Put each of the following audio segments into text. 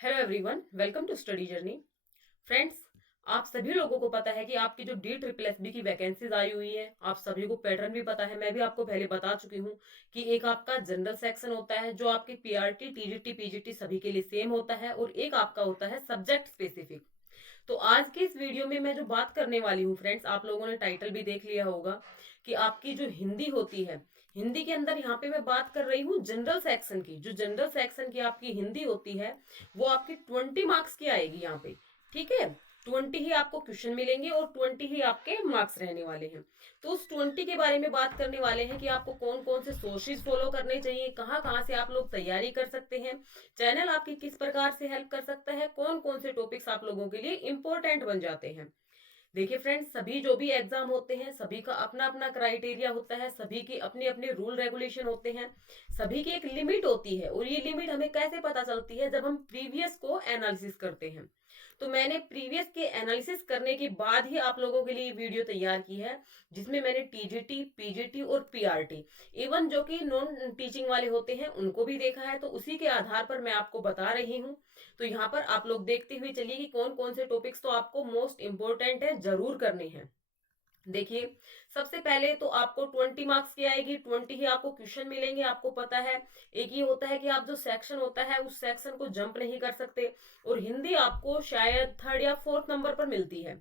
Hello everyone, welcome to study journey. Friends, आप सभी लोगों को पता है कि आपकी जो D SSS की वैकेंसीज आई हुई है, आप सभी को पैटर्न भी पता है। मैं भी आपको पहले बता चुकी हूँ कि एक आपका जनरल सेक्शन होता है जो आपकी PRT TGT PGT सभी के लिए सेम होता है, और एक आपका होता है सब्जेक्ट स्पेसिफिक। तो आज की इस वीडियो में मैं जो बात करने वाली हूँ फ्रेंड्स, आप लोगों ने टाइटल भी देख लिया होगा कि आपकी जो हिंदी होती है, हिंदी के अंदर यहाँ पे मैं बात कर रही हूँ जनरल सेक्शन की। जो जनरल सेक्शन की आपकी हिंदी होती है वो आपकी 20 मार्क्स की आएगी यहाँ पे। ठीक है, 20 ही आपको क्वेश्चन मिलेंगे और 20 ही आपके मार्क्स रहने वाले हैं। तो उस 20 के बारे में बात करने वाले हैं कि आपको कौन कौन से सोर्सेज फॉलो करने चाहिए, कहाँ कहाँ से आप लोग तैयारी कर सकते हैं, चैनल आपकी किस प्रकार से हेल्प कर सकता है, कौन कौन से टॉपिक्स आप लोगों के लिए इंपॉर्टेंट बन जाते हैं। देखिए फ्रेंड्स, सभी जो भी एग्जाम होते हैं सभी का अपना अपना क्राइटेरिया होता है, सभी के अपने अपने रूल रेगुलेशन होते हैं, सभी की एक लिमिट होती है। और ये लिमिट हमें कैसे पता चलती है? जब हम प्रीवियस को एनालिसिस करते हैं। तो मैंने प्रीवियस के एनालिसिस करने के बाद ही आप लोगों के लिए वीडियो तैयार की है, जिसमें मैंने TGT PGT और PRT इवन जो कि नॉन टीचिंग वाले होते हैं उनको भी देखा है। तो उसी के आधार पर मैं आपको बता रही हूँ। तो यहाँ पर आप लोग देखते हुए चलिए कि कौन कौन से टॉपिक्स तो आपको मोस्ट इंपोर्टेंट है, जरूर करने हैं। देखिए, सबसे पहले तो आपको 20 मार्क्स की आएगी, 20 ही आपको क्वेश्चन मिलेंगे। आपको पता है एक ये होता है कि आप जो सेक्शन होता है उस सेक्शन को जंप नहीं कर सकते, और हिंदी आपको शायद थर्ड या फोर्थ नंबर पर मिलती है।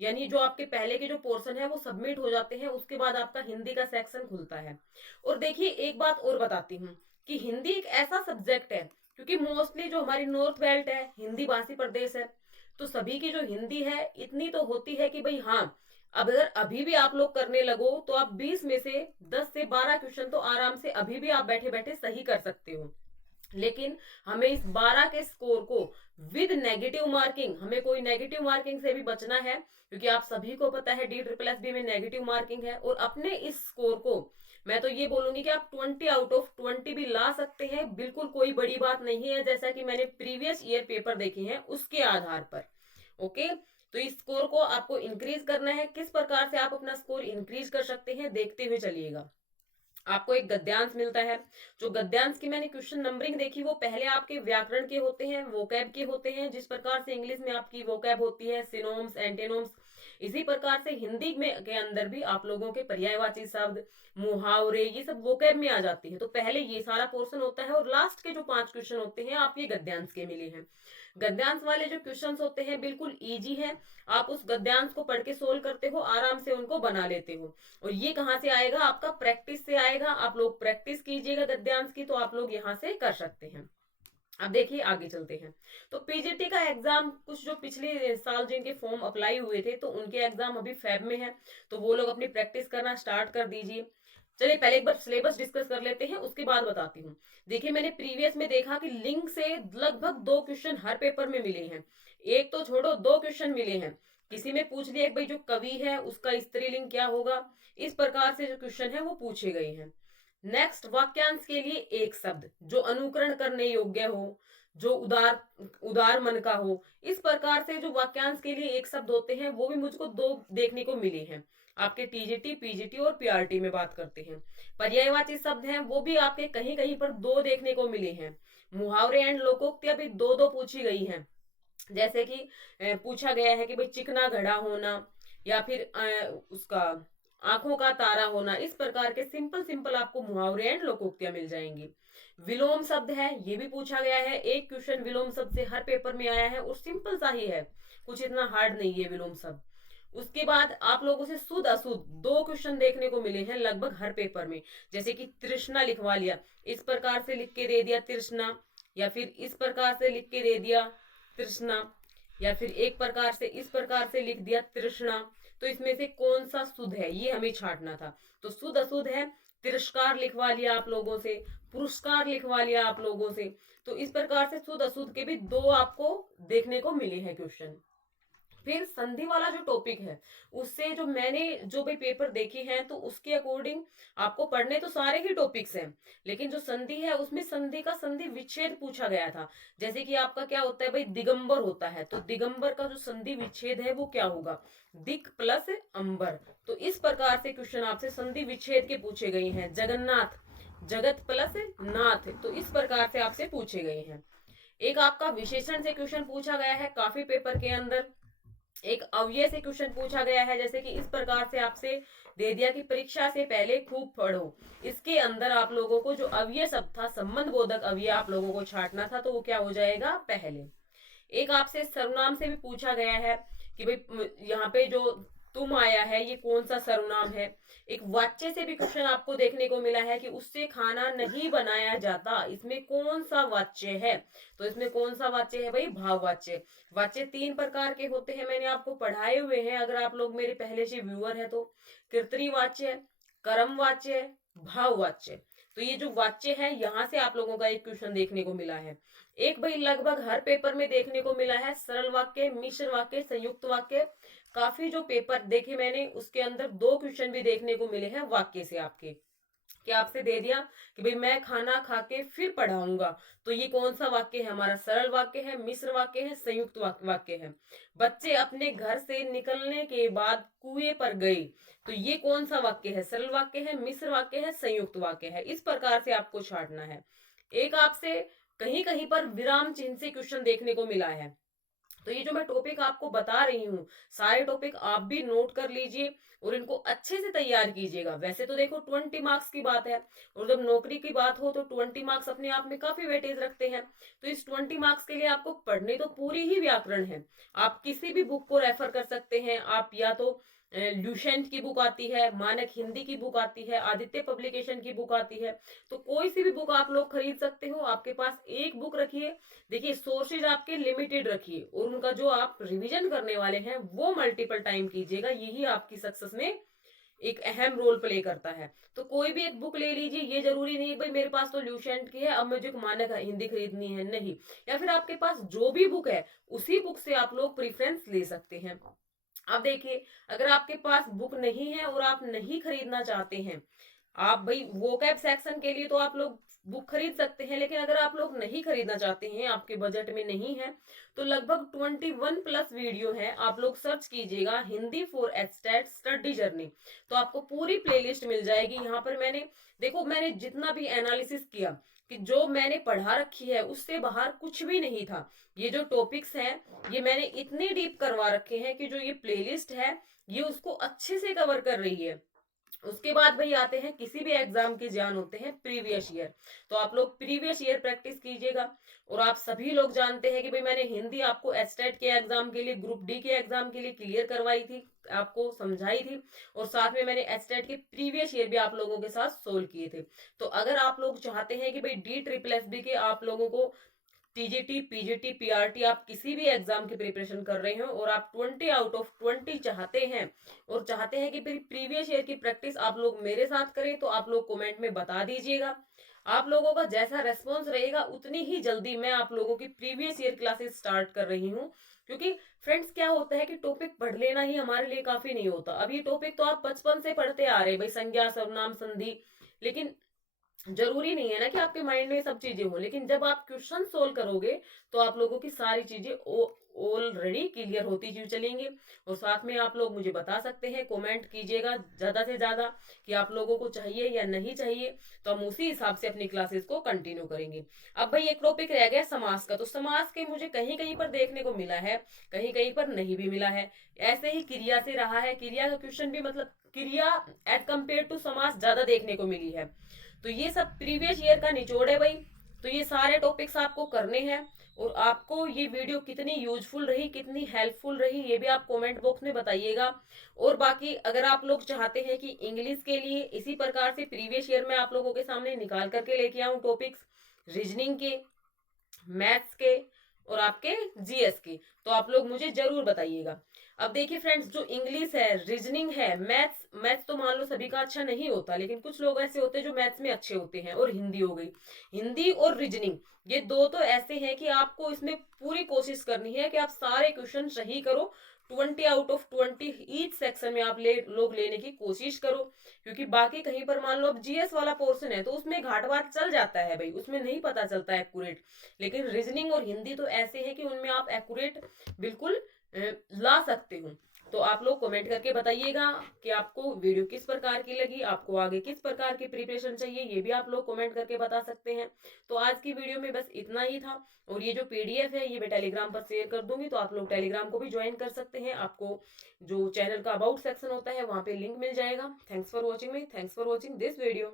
यानी जो आपके पहले के जो पोर्शन है वो सबमिट हो जाते हैं, उसके बाद आपका हिंदी का सेक्शन खुलता है। और देखिए, एक बात और बताती हूँ कि हिंदी एक ऐसा सब्जेक्ट है, क्योंकि मोस्टली जो हमारी नॉर्थ बेल्ट है, हिंदी भाषी प्रदेश है, तो सभी की जो हिंदी है इतनी तो होती है कि भाई हाँ, अब अगर अभी भी आप लोग करने लगो तो आप 20 में से 10 से 12 क्वेश्चन तो आराम से अभी भी आप बैठे बैठे सही कर सकते हो। लेकिन हमें इस 12 के स्कोर को विद नेगेटिव मार्किंग, हमें कोई नेगेटिव मार्किंग से भी बचना है, क्योंकि आप सभी को पता है D SSS में नेगेटिव मार्किंग है। और अपने इस स्कोर को मैं तो ये बोलूंगी कि आप 20 आउट ऑफ 20 भी ला सकते हैं, बिल्कुल कोई बड़ी बात नहीं है, जैसा कि मैंने प्रीवियस ईयर पेपर देखे हैं उसके आधार पर। ओके, तो इस स्कोर को आपको इंक्रीज करना है। किस प्रकार से आप अपना स्कोर इंक्रीज कर सकते हैं, देखते हुए चलिएगा। आपको एक गद्यांश मिलता है। जो गद्यांश की मैंने क्वेश्चन नंबरिंग देखी, वो पहले आपके व्याकरण के होते हैं, वोकैब के होते हैं। जिस प्रकार से इंग्लिश में आपकी वोकैब होती है, सिनोम्स, एंटेनोम्स, इसी प्रकार से हिंदी में के अंदर भी आप लोगों के पर्यायवाची शब्द, मुहावरे, ये सब वोकैब में आ जाती है। तो पहले ये सारा पोर्शन होता है, और लास्ट के जो 5 क्वेश्चन होते हैं आप ये गद्यांश के मिले हैं। गद्यांश वाले जो क्वेश्चंस होते हैं बिल्कुल इजी है, आप उस गद्यांश को पढ़ के सोल्व करते हो, आराम से उनको बना लेते हो। और ये कहाँ से आएगा? आपका प्रैक्टिस से आएगा। आप लोग प्रैक्टिस कीजिएगा गद्यांश की, तो आप लोग यहाँ से कर सकते हैं। अब देखिए, आगे चलते हैं। तो PGT का एग्जाम, कुछ जो पिछले साल जिनके फॉर्म अप्लाई हुए थे तो उनके एग्जाम अभी फेब में है, तो वो लोग अपनी प्रैक्टिस करना स्टार्ट कर दीजिए। चलिए पहले एक बार सिलेबस डिस्कस कर लेते हैं, उसके बाद बताती हूँ। देखिए, मैंने प्रीवियस में देखा कि लिंग से लगभग 2 क्वेश्चन हर पेपर में मिले हैं। एक तो छोड़ो, 2 क्वेश्चन मिले हैं। किसी में पूछ लिया कि भाई जो कवि है उसका स्त्रीलिंग क्या होगा, इस प्रकार से जो क्वेश्चन है वो पूछे गए हैं। नेक्स्ट, वाक्यांश के लिए एक शब्द जो अनुकरण करने योग्य हो, जो उदार उदार मन का हो, इस प्रकार से जो वाक्यांश के लिए एक शब्द होते हैं वो भी मुझको 2 देखने को मिले हैं। आपके TGT PGT और PRT में बात करते हैं। पर्यायवाची शब्द हैं वो भी आपके कहीं कहीं पर 2 देखने को मिले हैं। मुहावरे एंड लोकोक्तियां भी 2 पूछी गई हैं। जैसे कि पूछा गया है कि भाई चिकना घड़ा होना, या फिर उसका आंखों का तारा होना, इस प्रकार के सिंपल सिंपल आपको मुहावरे एंड लोकोक्तियां मिल जाएंगी। विलोम शब्द है, ये भी पूछा गया है। एक क्वेश्चन विलोम शब्द से हर पेपर में आया है, और सिंपल सा ही है, कुछ इतना हार्ड नहीं है विलोम शब्द। उसके बाद आप लोगों से शुद्ध अशुद्ध 2 क्वेश्चन देखने को मिले हैं लगभग हर पेपर में। जैसे कि तृष्णा लिखवा लिया, इस प्रकार से लिख के दे दिया तृष्णा, या फिर इस प्रकार से लिख के दे दिया तृष्णा, या फिर एक प्रकार से इस प्रकार से लिख दिया तृष्णा। तो इसमें से कौन सा शुद्ध है ये हमें छांटना था। तो शुद्ध अशुद्ध है, तिरस्कार लिखवा लिया आप लोगों से, पुरस्कार लिखवा लिया आप लोगों से। तो इस प्रकार से शुद्ध अशुद्ध के भी 2 आपको देखने को मिले हैं क्वेश्चन। फिर संधि वाला जो टॉपिक है, उससे जो मैंने जो भी पेपर देखे हैं तो उसके अकॉर्डिंग आपको पढ़ने तो सारे ही टॉपिक्स हैं, लेकिन जो संधि है उसमें संधि का संधि विच्छेद पूछा गया था। जैसे कि आपका क्या होता है भाई, दिगंबर होता है, तो दिगंबर का जो संधि विच्छेद है वो क्या होगा? दिक प्लस अंबर। तो इस प्रकार से क्वेश्चन आपसे संधि विच्छेद के पूछे गए हैं। जगन्नाथ, जगत प्लस नाथ, तो इस प्रकार से आपसे पूछे गए हैं। एक आपका विशेषण से क्वेश्चन पूछा गया है काफी पेपर के अंदर। एक अव्यय से क्वेश्चन पूछा गया है, जैसे कि इस प्रकार से आपसे दे दिया कि परीक्षा से पहले खूब पढ़ो। इसके अंदर आप लोगों को जो अव्यय शब्द था, संबंध बोधक अव्यय आप लोगों को छांटना था, तो वो क्या हो जाएगा, पहले। एक आपसे सर्वनाम से भी पूछा गया है कि भाई यहाँ पे जो तुम आया है ये कौन सा सर्वनाम है। एक वाच्य से भी क्वेश्चन आपको देखने को मिला है कि उससे खाना नहीं बनाया जाता, इसमें कौन सा वाच्य है। तो इसमें कौन सा वाच्य है भाई, भाववाच्य। वाच्य 3 प्रकार के होते हैं, मैंने आपको पढ़ाए हुए हैं अगर आप लोग मेरे पहले से व्यूअर है तो। कर्तृवाच्य, कर्मवाच्य, भाववाच्य। तो ये जो वाच्य है, यहाँ से आप लोगों का एक क्वेश्चन देखने को मिला है। एक भाई लगभग हर पेपर में देखने को मिला है सरल वाक्य, मिश्र वाक्य, संयुक्त वाक्य। काफी जो पेपर देखे मैंने उसके अंदर 2 क्वेश्चन भी देखने को मिले हैं वाक्य से आपके, कि आपसे दे दिया कि भाई मैं खाना खा के फिर पढ़ाऊंगा। तो ये कौन सा वाक्य है हमारा, सरल वाक्य है, मिश्र वाक्य है, संयुक्त वाक्य है। बच्चे अपने घर से निकलने के बाद कुएं पर गए। तो ये कौन सा वाक्य है, सरल वाक्य है, मिश्र वाक्य है, संयुक्त वाक्य है। इस प्रकार से आपको छांटना है। एक आपसे कहीं कहीं पर विराम चिन्ह से क्वेश्चन देखने को मिला है। तो ये जो मैं टॉपिक आपको बता रही हूँ, सारे टॉपिक आप भी नोट कर लीजिए और इनको अच्छे से तैयार कीजिएगा। वैसे तो देखो 20 मार्क्स की बात है, और जब नौकरी की बात हो तो 20 मार्क्स अपने आप में काफी वेटेज रखते हैं। तो इस 20 मार्क्स के लिए आपको पढ़नी तो पूरी ही व्याकरण है। आप किसी भी बुक को रेफर कर सकते हैं। आप या तो ल्यूसेंट की बुक आती है, मानक हिंदी की बुक आती है, आदित्य पब्लिकेशन की बुक आती है। तो कोई सी भी बुक आप लोग खरीद सकते हो। आपके पास एक बुक रखिए, देखिए सोर्सेज आपके लिमिटेड रखिए, और उनका जो आप रिवीजन करने वाले हैं वो मल्टीपल टाइम कीजिएगा। यही आपकी सक्सेस में एक अहम रोल प्ले करता है। तो कोई भी एक बुक ले लीजिए, ये जरूरी नहीं है भाई मेरे पास तो ल्यूसेंट की है अब मुझे मानक हिंदी खरीदनी है, नहीं। या फिर आपके पास जो भी बुक है उसी बुक से आप लोग प्रीफ्रेंस ले सकते हैं। अब देखिए, अगर आपके पास बुक नहीं है और आप नहीं खरीदना चाहते हैं, आप भाई वोकैब सेक्शन के लिए तो आप लोग बुक खरीद सकते हैं, लेकिन अगर आप लोग नहीं खरीदना चाहते हैं, आपके बजट में नहीं है, तो लगभग 21+ वीडियो है। आप लोग सर्च कीजिएगा Hindi for estate study journey, तो आपको पूरी प्लेलिस्ट मिल जाएगी। यहाँ पर मैंने जितना भी एनालिसिस किया कि जो मैंने पढ़ा रखी है उससे बाहर कुछ भी नहीं था। ये जो टॉपिक्स हैं ये मैंने इतने डीप करवा रखे हैं कि जो ये प्लेलिस्ट है ये उसको अच्छे से कवर कर रही है। उसके बाद भाई आते हैं किसी भी एग्जाम के ज्ञान होते हैं प्रीवियस ईयर। तो आप लोग प्रीवियस ईयर प्रैक्टिस कीजिएगा। और आप सभी लोग जानते हैं कि भाई मैंने हिंदी आपको एस्टेट के एग्जाम के लिए, ग्रुप डी के एग्जाम के लिए क्लियर करवाई थी, आपको समझाई थी, और साथ में मैंने एस्टेट के प्रीवियस ईयर भी आप लोगों के साथ सोल्व किए थे। तो अगर आप लोग चाहते हैं कि भाई डी ट्रिपल एस बी के आप लोगों को टीजीटी, पीजीटी, पीआरटी, आप किसी भी एग्जाम की प्रिपरेशन कर रहे हो और आप 20 आउट ऑफ 20 चाहते हैं, और चाहते हैं कि प्रीवियस ईयर की प्रैक्टिस आप लोग मेरे साथ करें, तो आप लोग कमेंट में बता दीजिएगा। आप लोगों का जैसा रेस्पॉन्स रहेगा उतनी ही जल्दी मैं आप लोगों की प्रीवियस ईयर क्लासेस स्टार्ट कर रही हूँ। क्योंकि फ्रेंड्स क्या होता है कि टॉपिक पढ़ लेना ही हमारे लिए काफी नहीं होता। अब ये टॉपिक तो आप बचपन से पढ़ते आ रहे हैं भाई, संज्ञा, सर्वनाम, संधि, लेकिन जरूरी नहीं है ना कि आपके माइंड में सब चीजें हो। लेकिन जब आप क्वेश्चन सोल्व करोगे तो आप लोगों की सारी चीजें ऑलरेडी क्लियर होती चलेंगी। और साथ में आप लोग मुझे बता सकते हैं, कमेंट कीजिएगा ज्यादा से ज्यादा कि आप लोगों को चाहिए या नहीं चाहिए, तो हम उसी हिसाब से अपनी क्लासेस को कंटिन्यू करेंगे। अब भाई एक टॉपिक रह गया समास का। तो समास के मुझे कहीं कहीं पर देखने को मिला है, कहीं कहीं पर नहीं भी मिला है। ऐसे ही क्रिया से रहा है, क्रिया का क्वेश्चन भी मतलब क्रिया एज कम्पेयर टू समास ज्यादा देखने को मिली है। तो ये सब प्रीवियस ईयर का निचोड़ है भाई। तो ये सारे टॉपिक्स आपको करने हैं, और आपको ये वीडियो कितनी यूजफुल रही, कितनी हेल्पफुल रही, ये भी आप कमेंट बॉक्स में बताइएगा। और बाकी अगर आप लोग चाहते हैं कि इंग्लिश के लिए इसी प्रकार से प्रीवियस ईयर में आप लोगों के सामने निकाल करके लेके आऊं टॉपिक्स, रीजनिंग के, मैथ्स के और आपके जीएस के, तो आप लोग मुझे जरूर बताइएगा। अब देखिए फ्रेंड्स, जो इंग्लिश है, रीजनिंग है, मैथ्स तो मान लो सभी का अच्छा नहीं होता, लेकिन कुछ लोग ऐसे होते हैं जो मैथ्स में अच्छे होते हैं। और हिंदी हो गई, हिंदी और रीजनिंग, ये दो तो ऐसे हैं कि आपको इसमें पूरी कोशिश करनी है कि आप सारे क्वेश्चन सही करो। 20 आउट ऑफ 20 ईच सेक्शन में आप लोग लेने की कोशिश करो। क्योंकि बाकी कहीं पर मान लो अब जीएस वाला पोर्शन है तो उसमें घाट बात चल जाता है भाई, उसमें नहीं पता चलता है एक्यूरेट। लेकिन रीजनिंग और हिंदी तो ऐसे है कि उनमें आप एक्यूरेट बिल्कुल ला सकते हो। तो आप लोग कमेंट करके बताइएगा कि आपको वीडियो किस प्रकार की लगी, आपको आगे किस प्रकार की प्रिपरेशन चाहिए, ये भी आप लोग कमेंट करके बता सकते हैं। तो आज की वीडियो में बस इतना ही था, और ये जो पीडीएफ है ये मैं टेलीग्राम पर शेयर कर दूंगी, तो आप लोग टेलीग्राम को भी ज्वाइन कर सकते हैं। आपको जो चैनल का अबाउट सेक्शन होता है वहां पे लिंक मिल जाएगा। Thanks for watching me, thanks for watching this video.